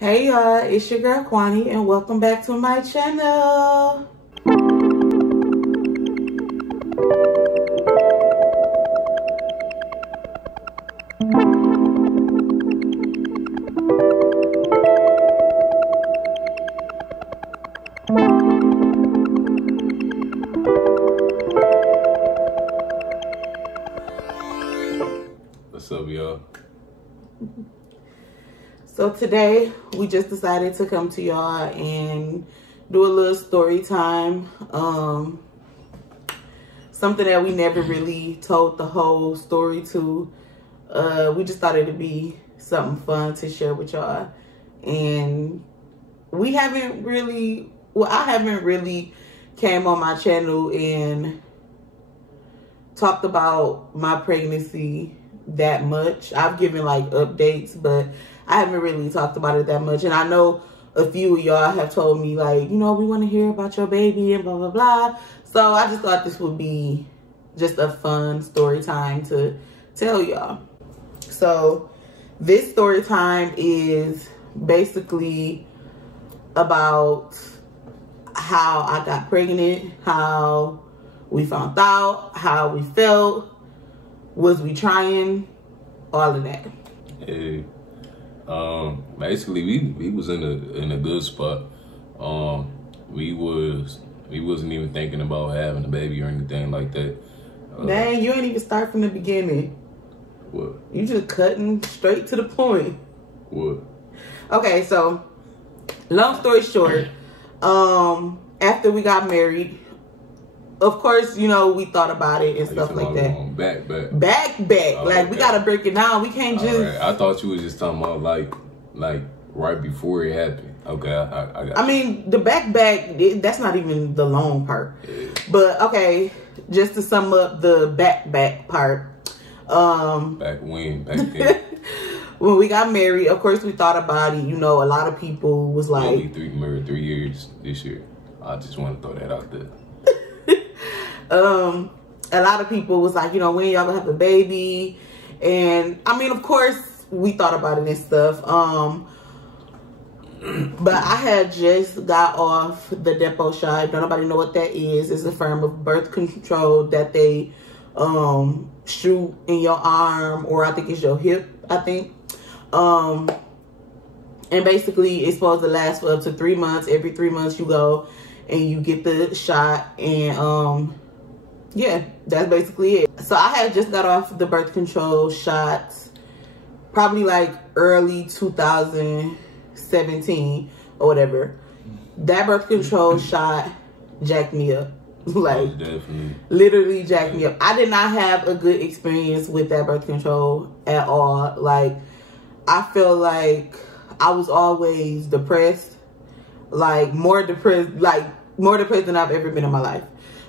Hey y'all, it's your girl Quonnie and welcome back to my channel. What's up, y'all? So today we just decided to come to y'all and do a little story time. Something that we never really told the whole story to. We just thought it'd be something fun to share with y'all. And we haven't really, I haven't really came on my channel and talked about my pregnancy that much. I've given like updates, but I haven't really talked about it that much. And I know a few of y'all have told me like, you know, we want to hear about your baby and blah, blah, blah. So I just thought this would be just a fun story time to tell y'all. So this story time is basically about how I got pregnant, how we found out, how we felt, was we trying, all of that. Hey, basically we was in a good spot. We wasn't even thinking about having a baby or anything like that. Dang, you ain't even start from the beginning. What? You just cutting straight to the point. What? Okay, so long story short, after we got married, of course, you know, we thought about it and stuff like that. Back. Oh, like, we gotta break it down. We can't just... Right. I thought you was just talking about, like right before it happened. Okay, I got I mean, the back, that's not even the long part. Yeah. But, okay, just to sum up the back part. Back then. When we got married, of course, we thought about it. You know, a lot of people was like... Married 3 years this year. I just want to throw that out there. A lot of people was like, you know, when y'all gonna have a baby? And I mean, of course, we thought about it and stuff. But I had just got off the depot shot. Don't nobody know what that is. It's a form of birth control that they shoot in your arm, or I think it's your hip, I think. And basically it's supposed to last for up to 3 months. Every 3 months you go and you get the shot, and yeah, that's basically it. So I had just got off the birth control shots probably like early 2017 or whatever. That birth control shot jacked me up. Like, literally jacked me up. I did not have a good experience with that birth control at all. Like, I feel like I was always depressed. Like, more depressed than I've ever been in my life.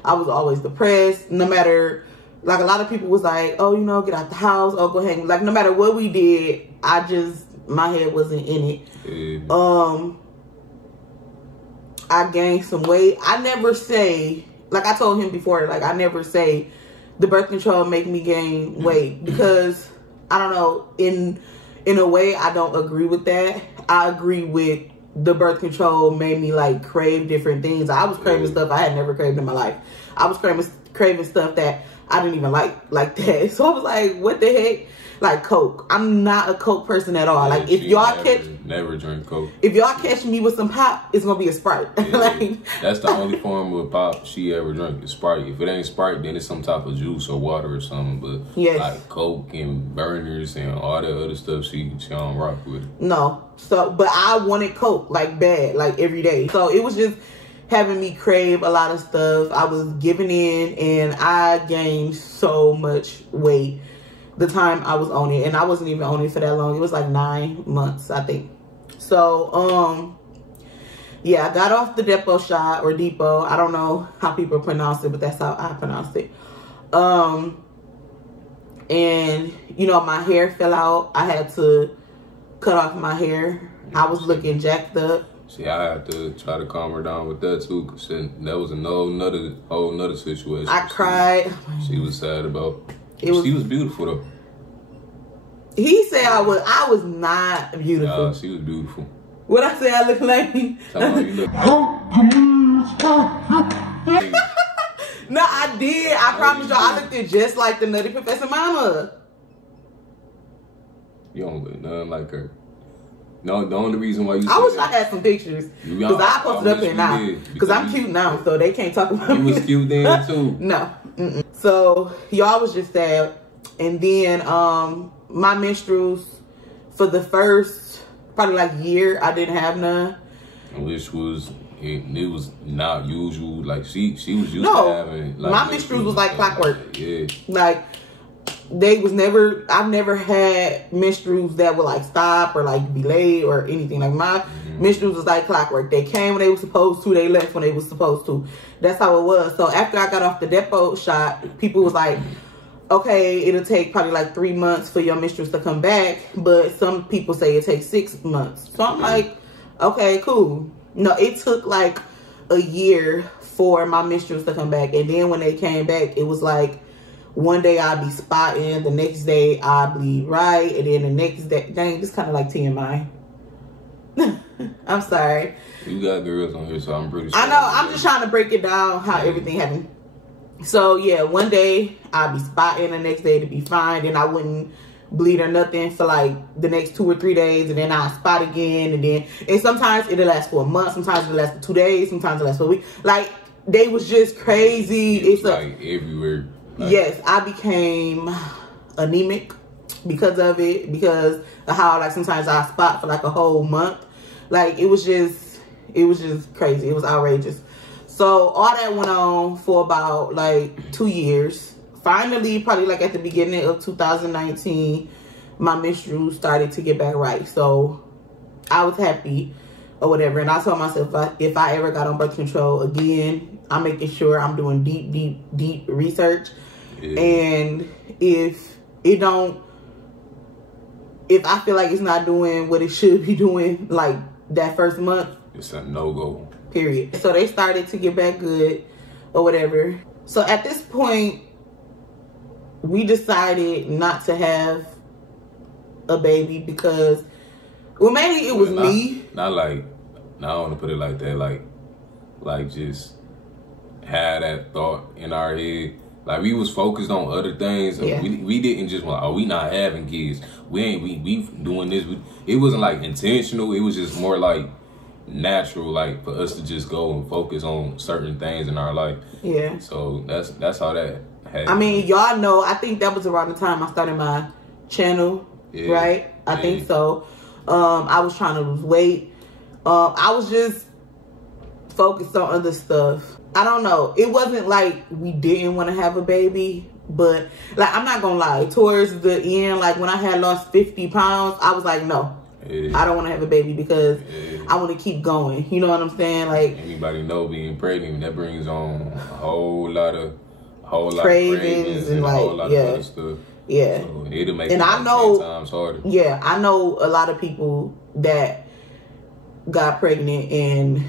I was always depressed. No matter, like, a lot of people was like, oh, you know, get out the house, oh, go hang. Like, no matter what we did, my head wasn't in it. I gained some weight. I never say, like I told him before, like, I never say the birth control make me gain weight, because I don't know, in a way I don't agree with that. I agree with the birth control made me like crave different things. I was craving stuff I had never craved in my life. I was craving stuff that I didn't even like that. So I was like, what the heck? Like Coke. I'm not a Coke person at all. Yeah, like, if y'all never drink Coke. If y'all catch me with some pop, it's gonna be a Sprite. Yeah, like, that's the only form of pop she ever drank is Sprite. If it ain't Sprite, then it's some type of juice or water or something. But yes, like Coke and burners and all that other stuff, she don't rock with. No. So, but I wanted Coke like bad, like every day. So it was just having me crave a lot of stuff. I was giving in, and I gained so much weight the time I was on it. And I wasn't even on it for that long. It was like 9 months, I think. So, yeah, I got off the depot shot, or depot. I don't know how people pronounce it, but that's how I pronounce it. And, you know, my hair fell out. I had to cut off my hair. I was looking jacked up. See, I had to try to calm her down with that too, because that was a whole nother situation. I cried. She was sad about it. She was beautiful though. He said I was not beautiful. She was beautiful. What I say I look like? You look No, I did. I promise y'all, I looked just like the Nutty Professor Mama. You don't look nothing like her. No, the only reason why you I wish I had some pictures. Because I posted up here now. Because I'm cute now, so they can't talk about me. You was cute then too. No. So, y'all was just sad. And then, my menstruals, for the first, probably like year, I didn't have none. Which was... It was not usual. Like she was used to having. Like, my menstruals was like clockwork. Yeah. Like I've never had menstruals that would like stop or like be late or anything. Like my menstruals was like clockwork. They came when they were supposed to. They left when they were supposed to. That's how it was. So after I got off the depot shot, people was like, okay, it'll take probably like 3 months for your menstruals to come back. But some people say it takes 6 months. So I'm like, okay, cool. No, it took like a year for my menstruals to come back. And then when they came back, it was like one day I'd be spotting, the next day I'd bleed right, and then the next day, dang, it's kind of like TMI. I'm sorry. You got girls on here, so I'm pretty sure. I know, I'm just trying to break it down how everything happened. So yeah, one day I'd be spotting, the next day to be fine, then I wouldn't bleed or nothing for like the next 2 or 3 days, and then I spot again, and sometimes it'll last for a month, sometimes it'll last for 2 days, sometimes it'll last for a week. Like they was just crazy. It's like everywhere. Like, yes, I became anemic because of it, because of how like sometimes I spot for like a whole month. Like it was just crazy. It was outrageous. So all that went on for about like 2 years. Finally, probably like at the beginning of 2019, my menstruals started to get back right. So I was happy or whatever. And I told myself if I ever got on birth control again, I'm making sure I'm doing deep research. Yeah. And if I feel like it's not doing what it should be doing like that first month, it's a no-go. Period. So they started to get back good or whatever. So at this point, we decided not to have a baby because, well, mainly it was me. Not like, I don't want to put it like that. Like just had that thought in our head. Like we was focused on other things. Yeah. We didn't just like, oh, we not having kids. We doing this. It wasn't like intentional. It was just more like natural, like for us to just go and focus on certain things in our life. Yeah. So that's how that. I mean, y'all know, I think that was around the time I started my channel, right? I think so. I was trying to lose weight. I was just focused on other stuff. I don't know. It wasn't like we didn't want to have a baby, but like, I'm not gonna lie. Towards the end, like when I had lost 50 pounds, I was like, no. I don't want to have a baby because I want to keep going. You know what I'm saying? Like, anybody know being pregnant, that brings on a whole lot of cravings and like, a whole lot of other stuff. Yeah. So it'll make and it I know 10 times harder. Yeah, I know a lot of people that got pregnant and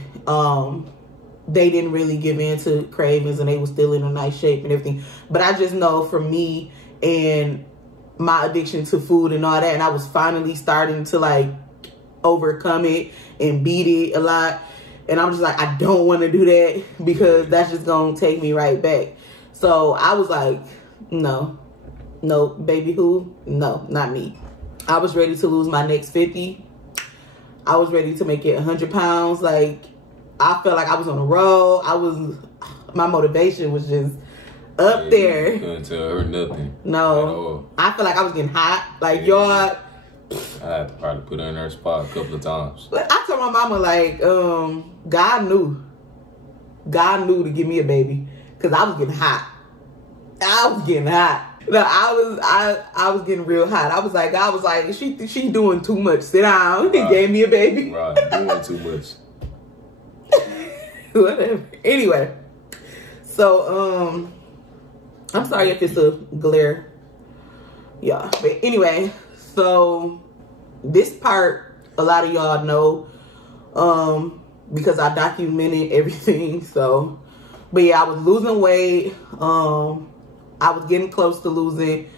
they didn't really give in to cravings and they were still in a nice shape and everything. But I just know for me and my addiction to food and all that, and I was finally starting to like overcome it and beat it a lot. And I'm just like, I don't want to do that because that's just going to take me right back. So I was like, no, baby who? No, not me. I was ready to lose my next 50. I was ready to make it 100 pounds. Like, I felt like I was on a roll. My motivation was just up there. You couldn't tell her nothing. No. I feel like I was getting hot. Like, y'all. I had to probably put her in her spot a couple of times. I told my mama, like, God knew to give me a baby. Because I was getting hot. No, I was getting real hot. I was like, she doing too much. Sit down. Right. He gave me a baby. Right, doing too much. Whatever. Anyway, so I'm sorry if it's a glare. Yeah, but anyway, so this part a lot of y'all know because I documented everything. So, but yeah, I was losing weight. I was getting close to losing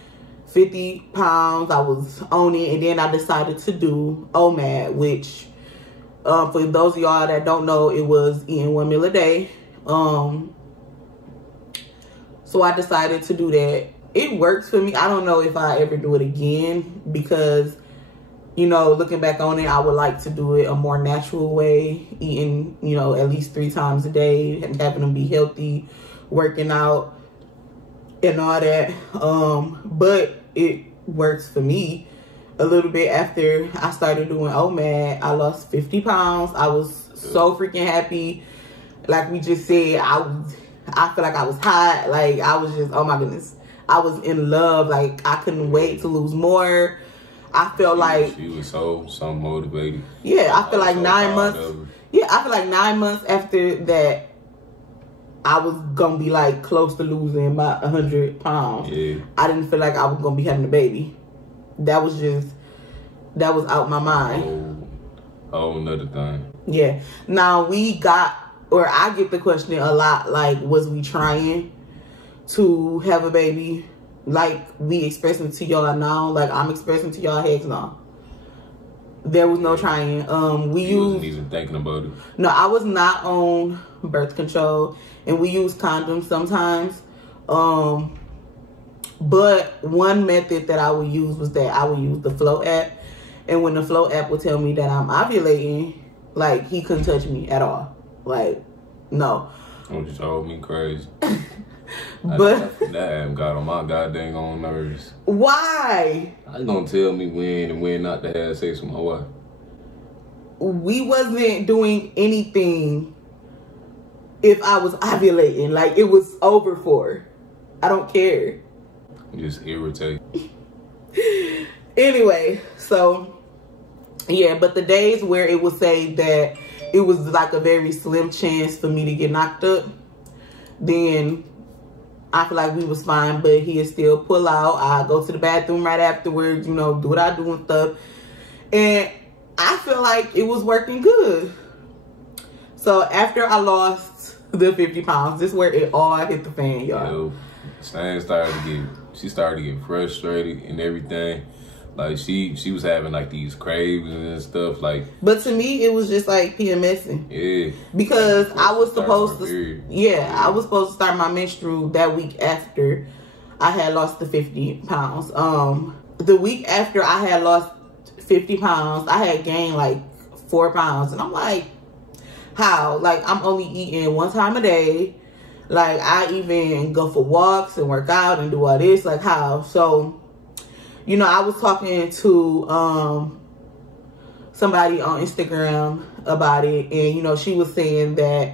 50 pounds. I was on it, and then I decided to do OMAD, which For those of y'all that don't know, it was eating 1 meal a day. So I decided to do that. It works for me. I don't know if I ever do it again because, you know, looking back on it, I would like to do it a more natural way, eating, you know, at least 3 times a day and having them be healthy, working out and all that. But it works for me. A little bit after I started doing OMAD, I lost 50 pounds. I was so freaking happy. Like we just said, I feel like I was hot. Like I was just, oh my goodness. I was in love. Like I couldn't wait to lose more. I felt like she was so motivated. Yeah, I feel like 9 months. Yeah, I feel like 9 months after that, I was gonna be like close to losing about 100 pounds. Yeah. I didn't feel like I was gonna be having a baby. That was out my mind. Whole another thing. Yeah. Now I get the question a lot, like, was we trying to have a baby? Like we expressing to y'all now, like I'm expressing to y'all, heck no. There was no trying. You wasn't even thinking about it. No, I was not on birth control, and we use condoms sometimes. But one method that I would use was that I would use the Flow app. And when the Flow app would tell me that I'm ovulating, like, he couldn't touch me at all. Like, no. You just told me crazy. But that app got on my goddamn on nerves. Why? How you gonna tell me when and when not to have sex with my wife? We wasn't doing anything if I was ovulating. Like, it was over for. I don't care. Just irritate. Anyway, so yeah, but the days where it would say that it was like a very slim chance for me to get knocked up, then I feel like we was fine, but he'd still pull out. I go to the bathroom right afterwards, you know, do what I do and stuff. And I feel like it was working good. So after I lost the 50 pounds, this is where it all hit the fan, y'all. Stan she started to get frustrated and everything. Like she was having like these cravings and stuff. Like, but to me, it was just like PMSing. Yeah. Because I was supposed to. I was supposed to start my menstrual that week after I had lost the 50 pounds. The week after I had lost 50 pounds, I had gained like 4 pounds, and I'm like, how? Like I'm only eating 1 time a day. Like I even go for walks and work out and do all this. Like how? So, you know, I was talking to somebody on Instagram about it, and you know, she was saying that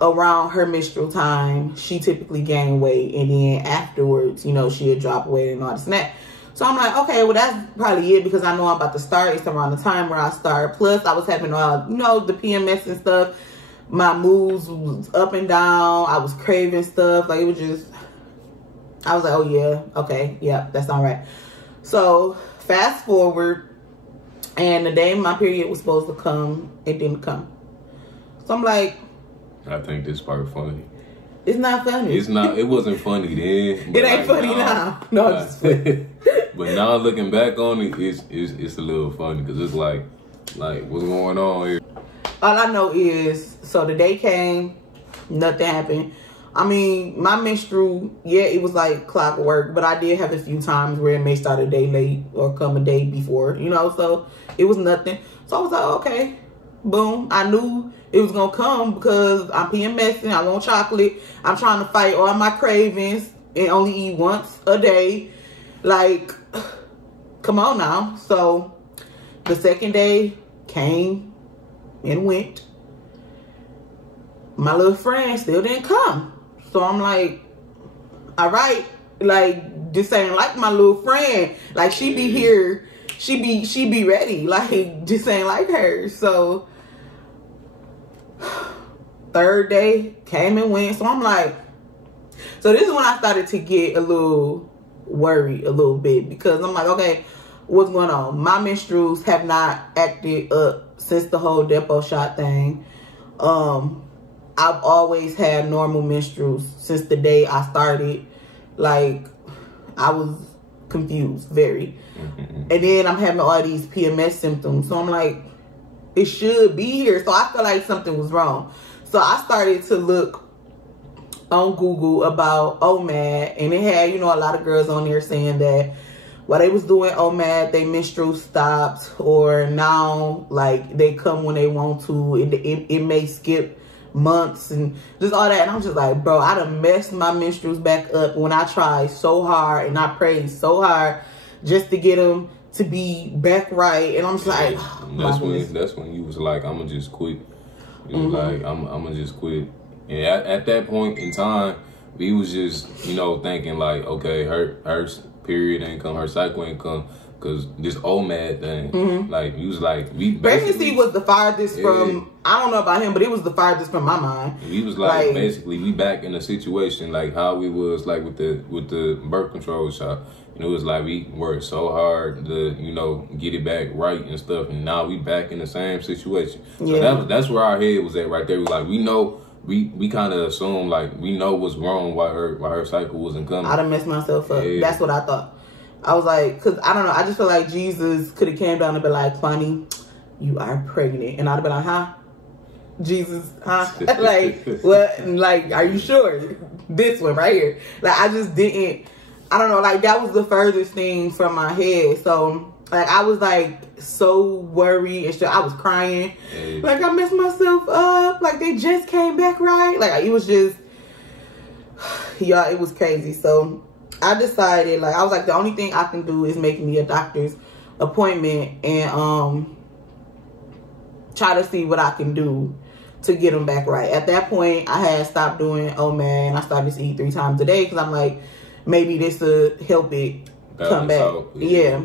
around her menstrual time, she typically gained weight, and then afterwards, you know, she'd drop weight and all this and that. So I'm like, okay, well that's probably it, because I know I'm about to start. It's around the time where I start. Plus, I was having all, you know, the PMS and stuff. My moods was up and down. I was craving stuff. Like, it was just, I was like, oh yeah, okay, yeah, that's all right. So fast forward, and the day my period was supposed to come, it didn't come. So I'm like, I think this part funny. It's not funny. It wasn't funny then. It ain't funny now. No, it's just funny. But now looking back on it, it's a little funny, because it's like what's going on here? All I know is, so the day came, nothing happened. I mean, my menstrual, yeah, it was like clockwork, but I did have a few times where it may start a day late or come a day before, you know, so it was nothing. So I was like, okay, boom. I knew it was going to come because I'm PMSing, I want chocolate. I'm trying to fight all my cravings and only eat once a day. Like, come on now. So the second day came and went. My little friend still didn't come. So I'm like, all right, like, this ain't like my little friend. Like, she be here, she be ready. Like, this ain't like her. So third day came and went. So I'm like, so this is when I started to get a little worried a little bit, because I'm like, okay, what's going on? My menstruals have not acted up since the whole depot shot thing. I've always had normal menstruals since the day I started. Like, I was confused, very. And then I'm having all these PMS symptoms. So I'm like, it should be here. So I felt like something was wrong. So I started to look on Google about OMAD, and it had, you know, a lot of girls on there saying that while they was doing OMAD, they menstrual stopped, or now like they come when they want to. It may skip months and just all that. And I'm just like, bro, I done messed my menstruals back up when I tried so hard and I prayed so hard just to get them to be back right. And I'm just like, oh, that's when you was like, I'm gonna just quit. You was like, I'm gonna just quit. And at that point in time, we was just, you know, thinking like, okay, her period ain't come, her cycle ain't come, because this OMAD thing, like, he was like, pregnancy was the farthest from, I don't know about him, but it was the farthest from my mind. And we was like, basically, we back in a situation like how we was like with the birth control shot. And it was like we worked so hard to, you know, get it back right and stuff, and now we back in the same situation. So that's where our head was at right there. We like, we know. We kind of assumed, like, we know what's wrong why her cycle wasn't coming. I done messed myself up. Yeah. That's what I thought. I was like, because I don't know, I just feel like Jesus could have came down and been like, Quonnie, you are pregnant. And I'd have been like, huh? Jesus, huh? Like, what? Like, are you sure? This one right here. Like, I just didn't, I don't know, like, that was the furthest thing from my head. So, like, I was like so worried and shit. I was crying. Hey. Like, I messed myself up. Like, they just came back right. Like, it was just, yeah, it was crazy. So I decided, like, I was like, the only thing I can do is make me a doctor's appointment and try to see what I can do to get them back right. At that point, I had stopped doing OMAD, and I started to eat 3 times a day because I'm like, maybe this will help it come back. Yeah.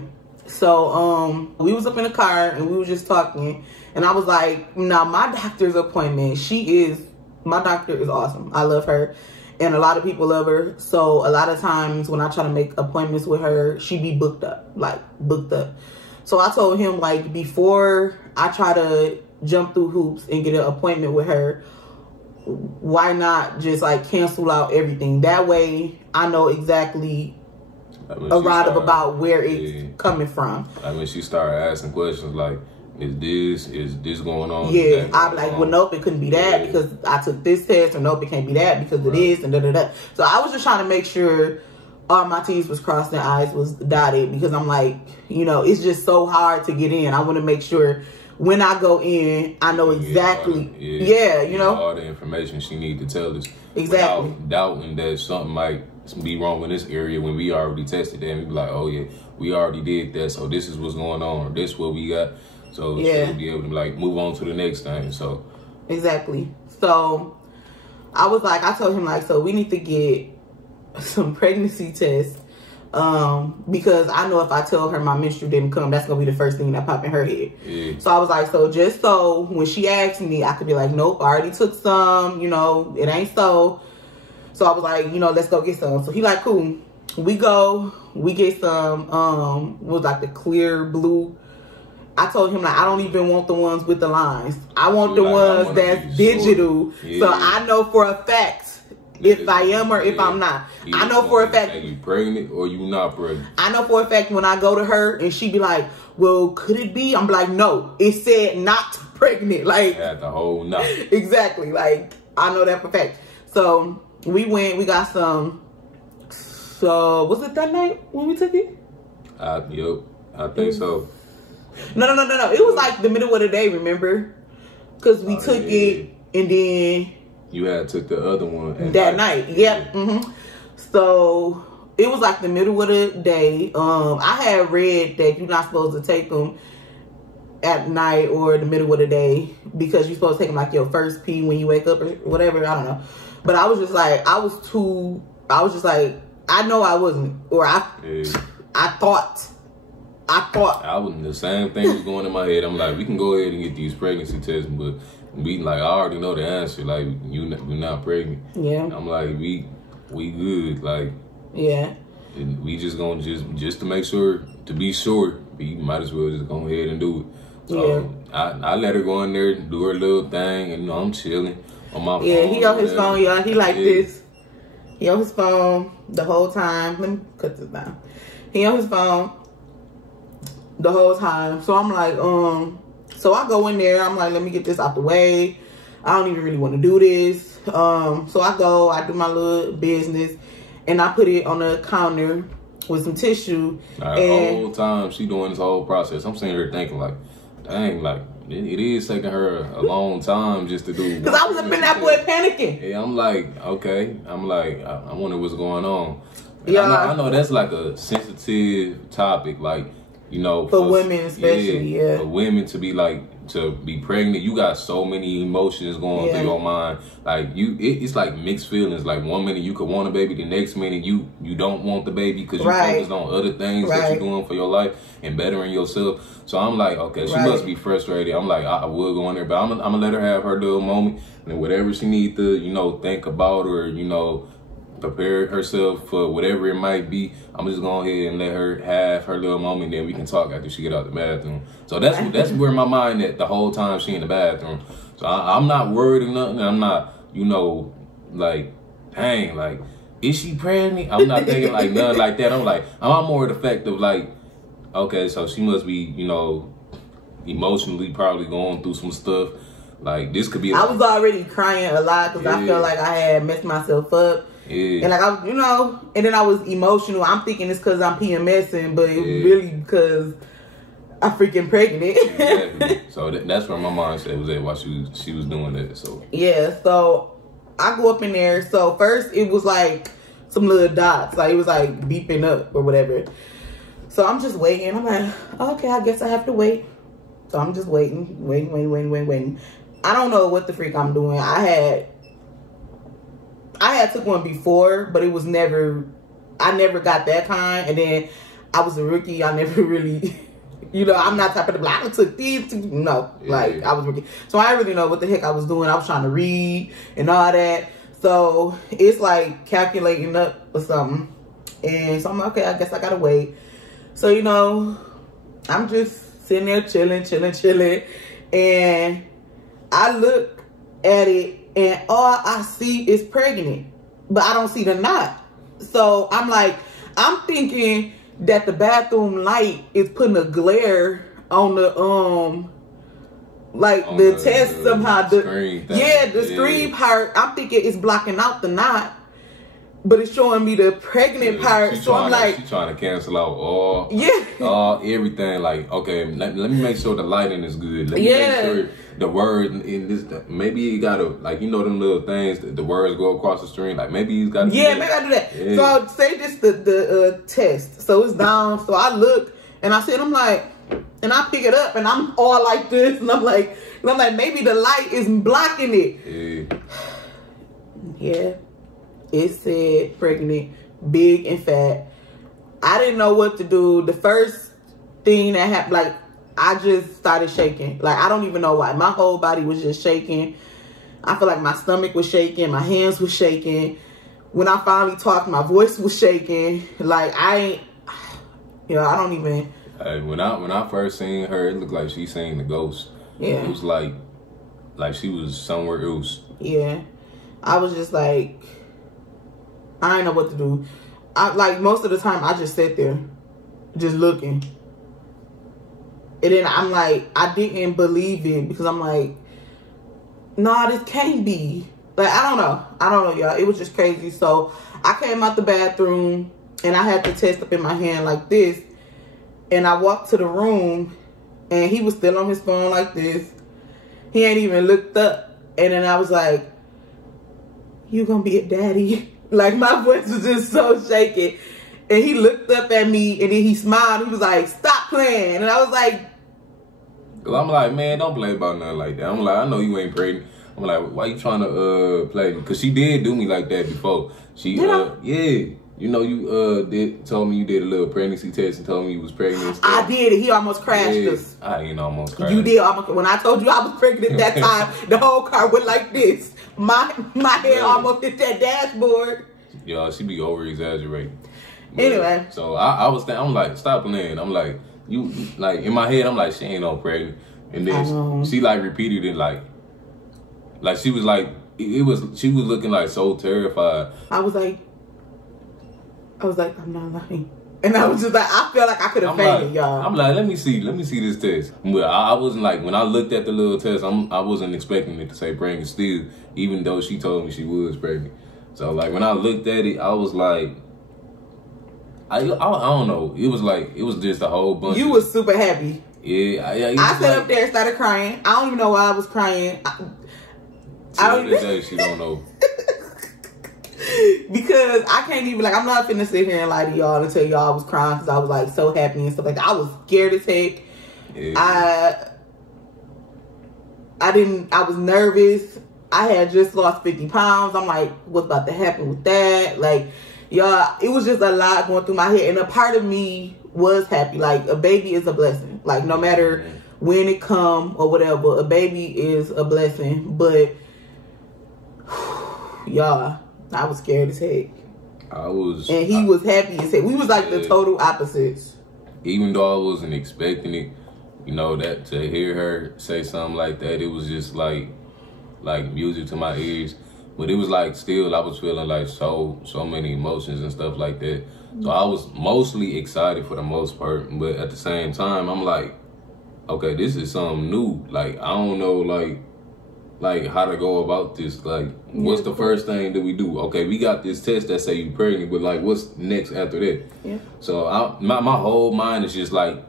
So we was up in the car and we was just talking, and I was like, now my doctor's appointment, my doctor is awesome. I love her, and a lot of people love her. So a lot of times when I try to make appointments with her, she be booked up. So I told him, like, before I try to jump through hoops and get an appointment with her, why not just like cancel out everything? That way I know exactly about where it's coming from. I mean, she started asking questions like, is this going on? Yeah, I'm like, well, nope, it couldn't be that because I took this test, or nope, it can't be that because it is, and da-da-da. So I was just trying to make sure all my T's was crossed and I's was dotted, because I'm like, you know, it's just so hard to get in. I want to make sure when I go in, I know exactly, you know, all the information she need to tell us. Exactly. Without doubting that something might be wrong in this area when we already tested it, and we be like, oh yeah, we already did that, so this is what's going on, or this is what we got. So she'll be able to like move on to the next thing. So exactly. So I was like, I told him, like, so we need to get some pregnancy tests. Because I know if I tell her my menstrual didn't come, that's gonna be the first thing that pop in her head. Yeah. So I was like, so just so when she asked me, I could be like, nope, I already took some, you know, it ain't so. So I was like, you know, let's go get some. So he like, cool. We go, we get some, what was like the clear blue. I told him, like, I don't even want the ones with the lines. I want the ones that's digital. Yeah. So I know for a fact if I am or if I'm not. I know for a fact. You pregnant or you not pregnant? I know for a fact when I go to her and she be like, well, could it be? I'm like, no, it said not pregnant. Like, had the whole not. Exactly. Like, I know that for a fact. So we went, we got some. So was it that night when we took it? Yep, I think so. No. It was like the middle of the day, remember? Because we took it and then you had took the other one that night. Yep. So it was like the middle of the day. I had read that you're not supposed to take them at night or the middle of the day because you're supposed to take them like your first pee when you wake up or whatever. I don't know. But I was just like, I was just like, I know I wasn't, or I thought. I was, the same thing was going in my head. I'm like, we can go ahead and get these pregnancy tests, but we like, I already know the answer. Like, you're not pregnant. Yeah. I'm like, we good. Like, yeah. We just gonna just to make sure, to be sure, we might as well just go ahead and do it. So I let her go in there, do her little thing, and you know, I'm chilling on my phone. Yeah, he on his phone, y'all. He like this. He on his phone the whole time. Let me cut this down. He on his phone the whole time. So I'm like, So I go in there. I'm like, let me get this out the way. I don't even really want to do this. So I go. I do my little business. And I put it on the counter with some tissue. Like, the whole time she doing this whole process, I'm sitting here thinking like, dang, like, it is taking her a long time just to do. Because I was up in that boy panicking. Yeah, I'm like, okay. I'm like, I wonder what's going on. Yeah. I know that's like a sensitive topic, like, you know. For women especially, yeah. For women to be like, to be pregnant, you got so many emotions going through your mind. Like, it's like mixed feelings. Like, one minute you could want a baby, the next minute you don't want the baby because you focused on other things that you're doing for your life and bettering yourself. So I'm like, okay, she must be frustrated. I'm like, I would go in there, but I'm gonna let her have her little moment, and whatever she need to, you know, think about, or, you know, prepare herself for whatever it might be. I'm just going ahead and let her have her little moment, then we can talk after she get out the bathroom. So that's where my mind at the whole time she in the bathroom. So I'm not worried or nothing. I'm not, you know, like, dang, like, is she pregnant? I'm not thinking like nothing like that. I'm like, I'm more the fact of like, okay, so she must be, you know, emotionally probably going through some stuff. Like, this could be. I was already crying a lot because I felt like I had messed myself up. Yeah. And like, I was, you know, and then I was emotional. I'm thinking it's because I'm PMSing, but it was really because I'm freaking pregnant. Exactly. So that's where my mindset was at while she was doing that. So yeah, so I go up in there. So first it was like some little dots, like it was like beeping up or whatever. So I'm just waiting. I'm like, okay, I guess I have to wait. So I'm just waiting. I don't know what the freak I'm doing. I had took one before, but it was I never got that kind. And then I was a rookie. I never really, you know, I'm not type of the I took these two. No, like, I was rookie. So I didn't really know what the heck I was doing. I was trying to read and all that. So it's like calculating up or something. And so I'm like, okay, I guess I gotta wait. So, you know, I'm just sitting there chilling. And I look at it, and all I see is pregnant, but I don't see the knot. So I'm like, I'm thinking that the bathroom light is putting a glare on the like on the test somehow. The screen thing. The screen part. I'm thinking it's blocking out the knot, but it's showing me the pregnant part. So I'm like, she's trying to cancel out all everything. Like, okay, let me make sure the lighting is good. Let me make sure the word in this, maybe you gotta, like, you know, them little things, the words go across the screen. Like, maybe you gotta maybe I do that. Yeah. So say this the test. So it's down. So I look and I see it. I'm like, and I pick it up and I'm all like this, and I'm like maybe the light is blocking it. Yeah. It said pregnant, big and fat. I didn't know what to do. The first thing that happened, like, I just started shaking. Like, I don't even know why. My whole body was just shaking. I feel like my stomach was shaking. My hands were shaking. When I finally talked, my voice was shaking. Like, I don't even. When I first seen her, it looked like she seen the ghost. Yeah. It was like she was somewhere else. Yeah. I was just like, I didn't know what to do. Like, most of the time, I just sat there, just looking. And then I'm like, I didn't believe it because I'm like, nah, this can't be. Like, I don't know, y'all. It was just crazy. So I came out the bathroom and I had the test up in my hand like this. And I walked to the room and he was still on his phone like this. He ain't even looked up. And then I was like, you gonna be a daddy? Like, my voice was just so shaky. And he looked up at me and then he smiled. He was like, stop playing. And I was like, cause I'm like, man, don't play about nothing like that. I'm like, I know you ain't pregnant. I'm like, why you trying to play? Cause she did do me like that before. She you know, you told me you did a little pregnancy test and told me you was pregnant and stuff. I did it. He almost crashed us. I ain't almost crashed. You did almost. When I told you I was pregnant that time, the whole car went like this. My head almost hit that dashboard. Yeah, she be over exaggerating. Anyway, so I'm like, stop playing. I'm like, you like, in my head, I'm like, she ain't no pregnant. And then she like repeated it like she was like, she was looking like so terrified. I was like, I'm not lying. And I was just like, I felt like I could have fainted, y'all. I'm like, let me see this test. But I wasn't like, when I looked at the little test, I wasn't expecting it to say pregnant still, even though she told me she was pregnant. So like when I looked at it, I was like, I don't know. It was just a whole bunch. You was super happy. Yeah. I sat up there and started crying. I don't even know why I was crying. I don't even. She don't know. Because I can't even, like, I'm not finna sit here and lie to y'all and tell y'all I was crying because I was like so happy and stuff like that. I was scared as heck. Yeah. I was nervous. I had just lost 50 pounds. I'm like, what's about to happen with that? Like, y'all, it was just a lot going through my head. And a part of me was happy. Like, a baby is a blessing. Like, no matter when it come or whatever, a baby is a blessing. But, y'all, I was scared as heck. And he was happy as heck. We was like the total opposites. Even though I wasn't expecting it, you know, that to hear her say something like that, it was just like music to my ears. But it was like still I was feeling like so many emotions and stuff like that. So I was mostly excited for the most part, but at the same time I'm like, okay, this is something new. Like I don't know like how to go about this. Like what's the first thing that we do? Okay, we got this test that say you pregnant, but like what's next after that? Yeah. So my whole mind is just like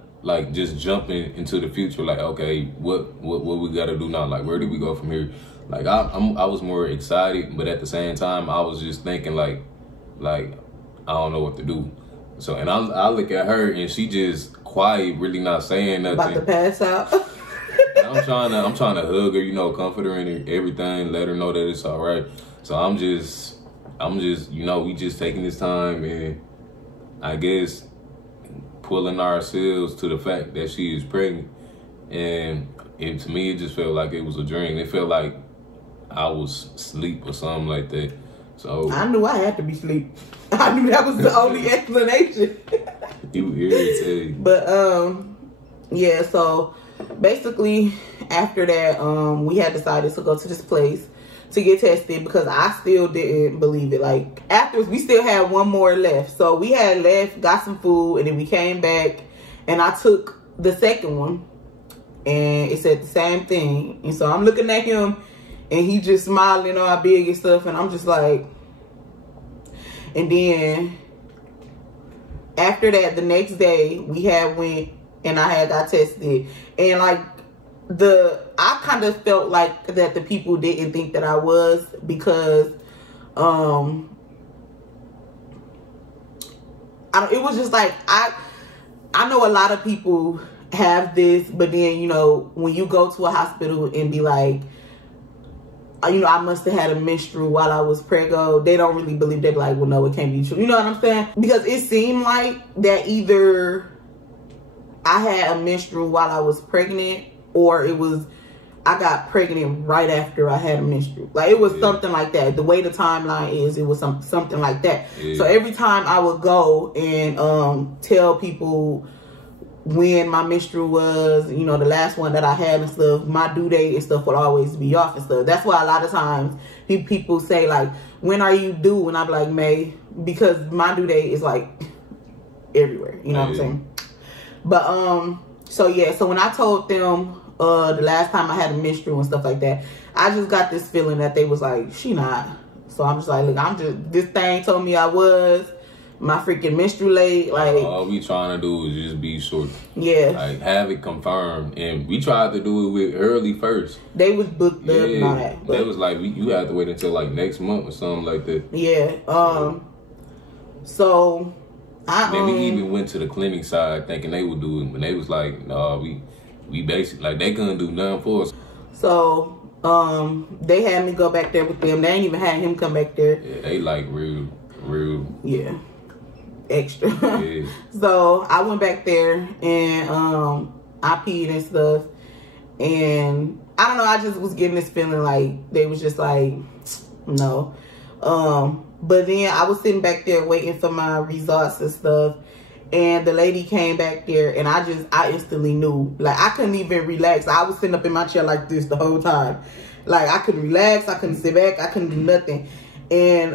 just jumping into the future. Like, okay, what we gotta do now? Like where do we go from here? Like I was more excited, but at the same time I was just thinking like I don't know what to do. So and I look at her and she just quiet, really not saying nothing. About to pass out. I'm trying to hug her, you know, comfort her and everything, let her know that it's all right. So I'm just, you know, we just taking this time and I guess pulling ourselves to the fact that she is pregnant. And to me, it just felt like it was a dream. It felt like I was asleep or something like that. So I knew I had to be asleep. I knew that was the only explanation. You irritated. But yeah, so basically after that we had decided to go to this place to get tested because I still didn't believe it. Like afterwards we still had one more left, so we had left, got some food, and then we came back and I took the second one and it said the same thing. And so I'm looking at him and he just smiling all big and stuff, and I'm just like, and then after that the next day we had went and I had got tested, and like I kind of felt like that the people didn't think that I was, because it was just like I know a lot of people have this, but then, you know, when you go to a hospital and be like, you know, I must have had a menstrual while I was preggo, they don't really believe. They're like, well, no, it can't be true. You know what I'm saying? Because it seemed like that either I had a menstrual while I was pregnant, or it was I got pregnant right after I had a menstrual. Like it was something like that. The way the timeline is, it was something like that. Yeah. So every time I would go and tell people when my menstrual was, you know, the last one that I had and stuff, my due date and stuff would always be off and stuff. That's why a lot of times people say like, when are you due? And I'm like, May, because my due date is like everywhere. You know what I'm saying? But so yeah, so when I told them the last time I had a menstrual and stuff like that, I just got this feeling that they was like, she not. So I'm just like, look, this thing told me I was my freaking menstruate. Like all we trying to do is just be sure. Yeah. Like have it confirmed, and we tried to do it with early first. They was booked up and all that. They was like, you have to wait until like next month or something like that. Yeah. So then we even went to the clinic side thinking they would do it, but they was like, no, we basically like they couldn't do nothing for us. So they had me go back there with them. They ain't even had him come back there. Yeah, they like real yeah, extra. Yeah. So I went back there and I peed and stuff, and I don't know, I just was getting this feeling like they was just like, no. But then I was sitting back there waiting for my results and stuff, and the lady came back there, and I instantly knew. Like, I couldn't even relax. I was sitting up in my chair like this the whole time. Like, I couldn't relax. I couldn't sit back. I couldn't do nothing. And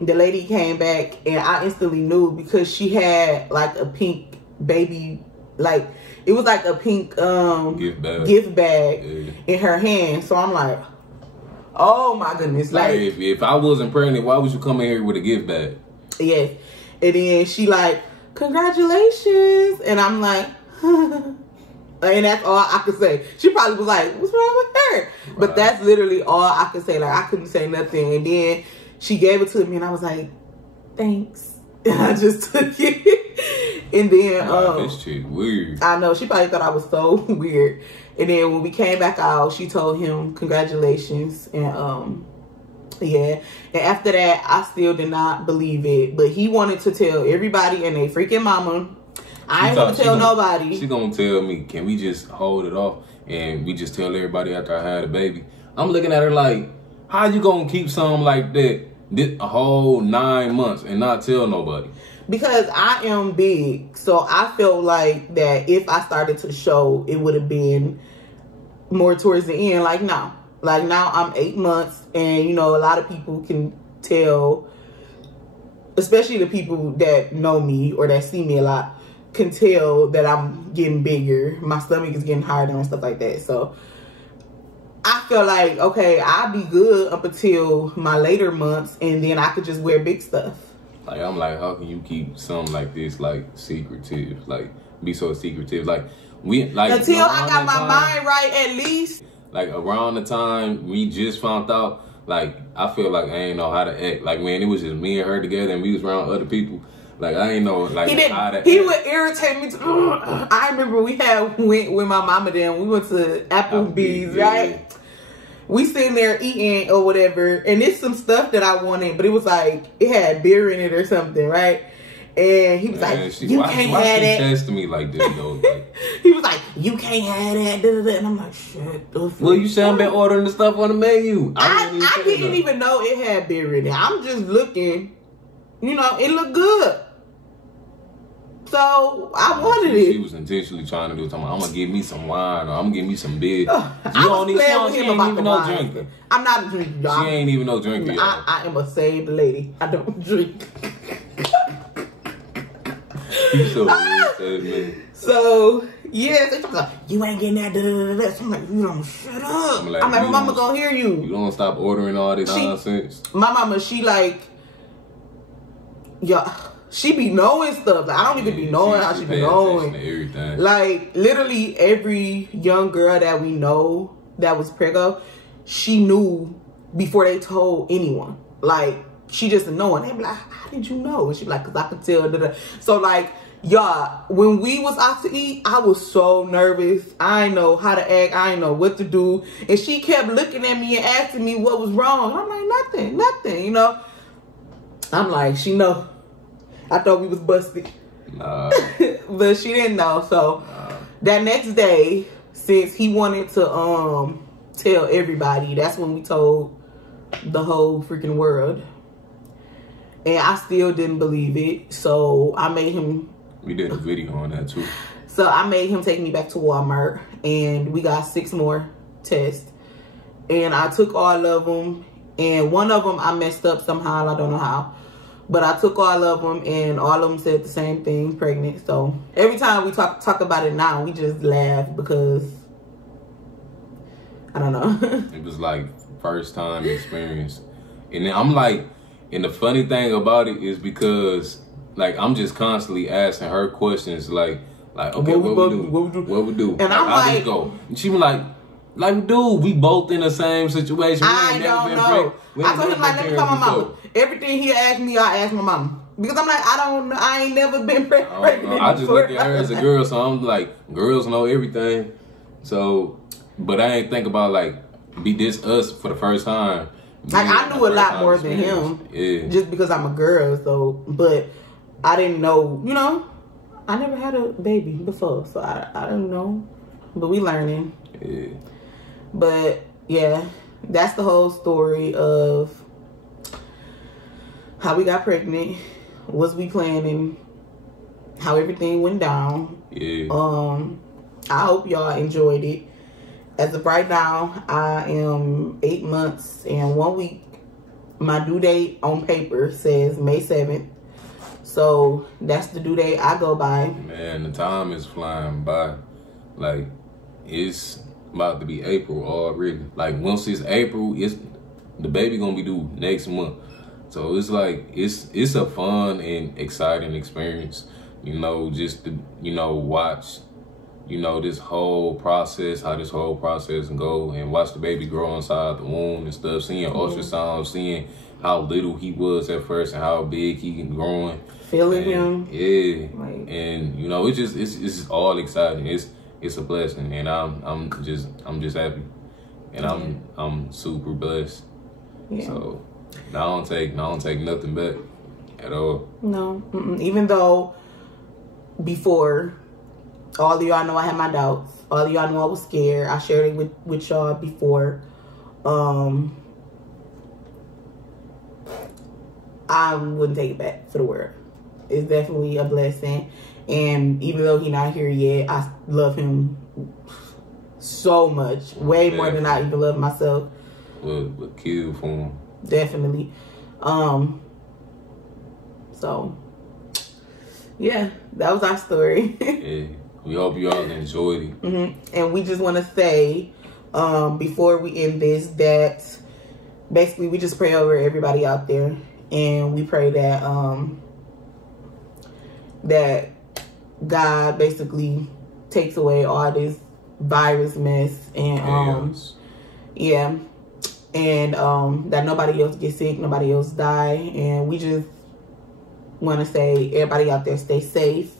the lady came back, and I instantly knew because she had like a pink baby, like it was like a pink gift bag in her hand. So I'm like, oh my goodness. Like if I wasn't pregnant, why would you come in here with a gift bag? Yes. And then she like, congratulations. And I'm like, and that's all I could say. She probably was like, what's wrong with her? Right. But that's literally all I could say. Like, I couldn't say nothing. And then she gave it to me, and I was like, thanks. And I just took it. And then, this chick weird. I know. She probably thought I was so weird. And then when we came back out, she told him congratulations. And, yeah. And after that, I still did not believe it. But he wanted to tell everybody and they freaking mama. I ain't gonna tell nobody. She gonna tell me, can we just hold it off and we just tell everybody after I had a baby? I'm looking at her like, how you gonna keep something like that a whole 9 months and not tell nobody? Because I am big. So I felt like that if I started to show, it would have been more towards the end. Like now. Like now I'm 8 months, and you know, a lot of people can tell, especially the people that know me or that see me a lot, can tell that I'm getting bigger. My stomach is getting harder and stuff like that. So I feel like, okay, I'll be good up until my later months, and then I could just wear big stuff. Like, I'm like, how can you keep something like this, like, secretive? Like, be so secretive? Like, until I got my mind right, at least. Like, around the time we just found out, like, I feel like I ain't know how to act. Like, man, it was just me and her together, and we was around other people. Like, I ain't know, like, how to act. He would irritate me. I remember we went with my mama then. We went to Applebee's, right? We sitting there eating or whatever, and it's some stuff that I wanted, but it was like, it had beer in it or something, right? And he was like, you can't have that. Why she testing me like this, though? Like, he was like, you can't have that. Da, da, da. And I'm like, shut the fuck. Well, you said I've been ordering the stuff on the menu. I didn't even know it had beer in it. I'm just looking, you know, it looked good. So I wanted it. She was intentionally trying to do something. I'm gonna give me some wine, or I'm gonna give me some beer. You don't need some. She ain't even no drinker. I'm not a drinker, y'all. She ain't even no drinker. I am a saved lady. I don't drink. You so weird, man. So yeah, they like, you ain't getting that. Da, da, da, da. So I'm like, you don't shut up. I'm like my mama gonna hear you. You don't stop ordering all this nonsense. My mama, she like, yeah. She be knowing stuff. Like, I don't even be knowing how she be knowing. Everything. Like, literally every young girl that we know that was preggo, she knew before they told anyone. Like, she just knowing. They be like, how did you know? And she be like, because I could tell. Da, da. So, like, y'all, when we was out to eat, I was so nervous. I didn't know how to act. I didn't know what to do. And she kept looking at me and asking me what was wrong. I'm like, nothing, you know. I'm like, she know. I thought we was busted. Nah. But she didn't know. So that next day, since he wanted to tell everybody, that's when we told the whole freaking world. And I still didn't believe it. So I made him. We did a video on that too. So I made him take me back to Walmart, and we got 6 more tests. And I took all of them, and one of them I messed up somehow. I don't know how. But I took all of them, and all of them said the same thing, pregnant. So every time we talk about it now, we just laugh because, I don't know. It was like first time experience. And then I'm like, and the funny thing about it is because, like, I'm just constantly asking her questions like okay, what we do? And I'm like, how this go? And she was like, dude, we both in the same situation. I don't know. I told him, like, let me call my mama. Everything he asked me, I asked my mama. Because I'm like, I ain't never been pregnant. I just look at her as a girl, so I'm like, girls know everything. So, but I ain't think about, like, be this us for the first time. Like, I knew a lot more than him. Yeah. Just because I'm a girl, so, but I didn't know, you know, I never had a baby before, so I don't know. But we learning. Yeah. But yeah, that's the whole story of how we got pregnant, was we planning, how everything went down. Yeah. I hope y'all enjoyed it. As of right now, I am 8 months and 1 week my due date on paper says May 7th. So that's the due date I go by. Man, the time is flying by. Like, it's about to be April already. Like, once it's April, the baby gonna be due next month. So it's like, it's a fun and exciting experience, you know, just to, you know, watch, you know, this whole process, how this whole process go, and watch the baby grow inside the womb and stuff, seeing ultrasound, seeing how little he was at first and how big he growing. Feeling him. Yeah. Like, and you know, it's just all exciting. It's a blessing, and I'm just happy. And I'm super blessed. Yeah. So I don't take nothing back at all. No. Even though before, all of y'all know I had my doubts. All of y'all know I was scared. I shared it with y'all before. I wouldn't take it back for the world. It's definitely a blessing. And even though he's not here yet, I love him so much. Way more than I even love myself. Would kill for him. Definitely. So, yeah, that was our story. Yeah. We hope you all enjoyed it. And we just want to say, before we end this, that basically we just pray over everybody out there. And we pray that that God basically takes away all this virus mess and yeah, and that nobody else gets sick, nobody else die. And we just want to say, everybody out there, stay safe.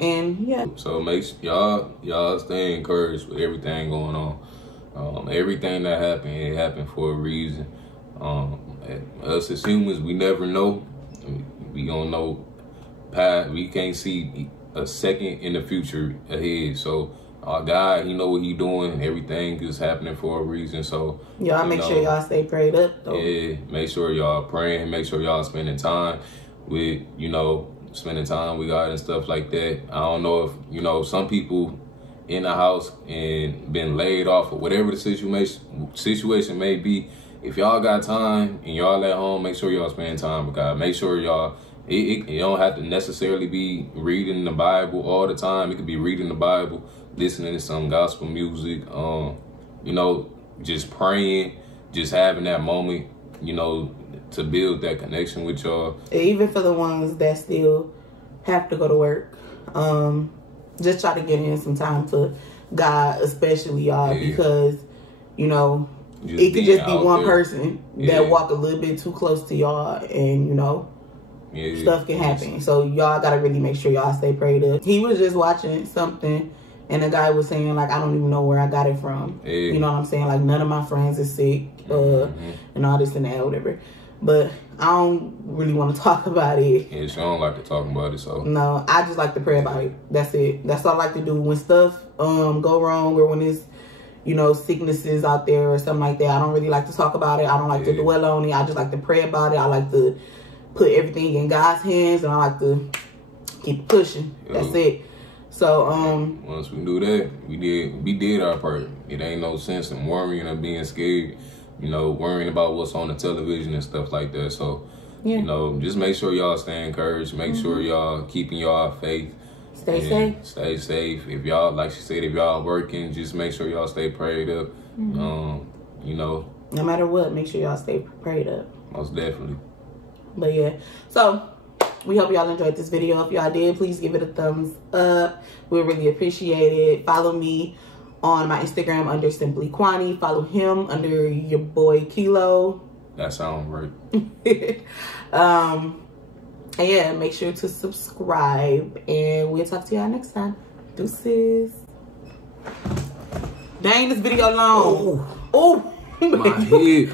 And yeah, so make sure y'all stay encouraged with everything going on. Everything that happened, it happened for a reason. Us as humans, we never know. We gonna know past. We can't see a second in the future ahead. So our God, He know what He doing. Everything is happening for a reason. So y'all make sure y'all stay prayed up though. Yeah, make sure y'all praying. Make sure y'all spending time with, you know, spending time with God and stuff like that. I don't know if, you know, some people in the house and been laid off or whatever the situation may be. If y'all got time and y'all at home, make sure y'all spend time with God. Make sure y'all, you don't have to necessarily be reading the Bible all the time. It could be reading the Bible, listening to some gospel music, you know, just praying, just having that moment, you know, to build that connection with y'all. Even for the ones that still have to go to work, just try to get in some time for God, especially y'all, because, you know, it could just be one person that walk a little bit too close to y'all, and you know, stuff can happen. So y'all gotta really make sure y'all stay prayed up. He was just watching something, and the guy was saying, like, I don't even know where I got it from. You know what I'm saying? Like, none of my friends is sick, and all this and that, whatever. But I don't really want to talk about it. Yeah, she don't like to talk about it, so. No, I just like to pray about it. That's it. That's all I like to do. When stuff go wrong, or when there's, you know, sicknesses out there or something like that, I don't really like to talk about it. I don't like to dwell on it. I just like to pray about it. I like to put everything in God's hands, and I like to keep pushing. That's it. So once we do that, we did our part. It ain't no sense in worrying or being scared, you know, worrying about what's on the television and stuff like that. So you know, just make sure y'all stay encouraged. Make sure y'all keeping y'all faith. Stay safe. Stay safe. If y'all, like she said, if y'all working, just make sure y'all stay prayed up. You know, no matter what, make sure y'all stay prayed up. Most definitely. But yeah, so we hope y'all enjoyed this video. If y'all did, please give it a thumbs up. We really appreciate it. Follow me on my Instagram under Simplii Quonnie. Follow him under YaBoiKelo. That sounds right. And yeah, make sure to subscribe, and we'll talk to y'all next time. Deuces. Dang, this video long. Oh, my head.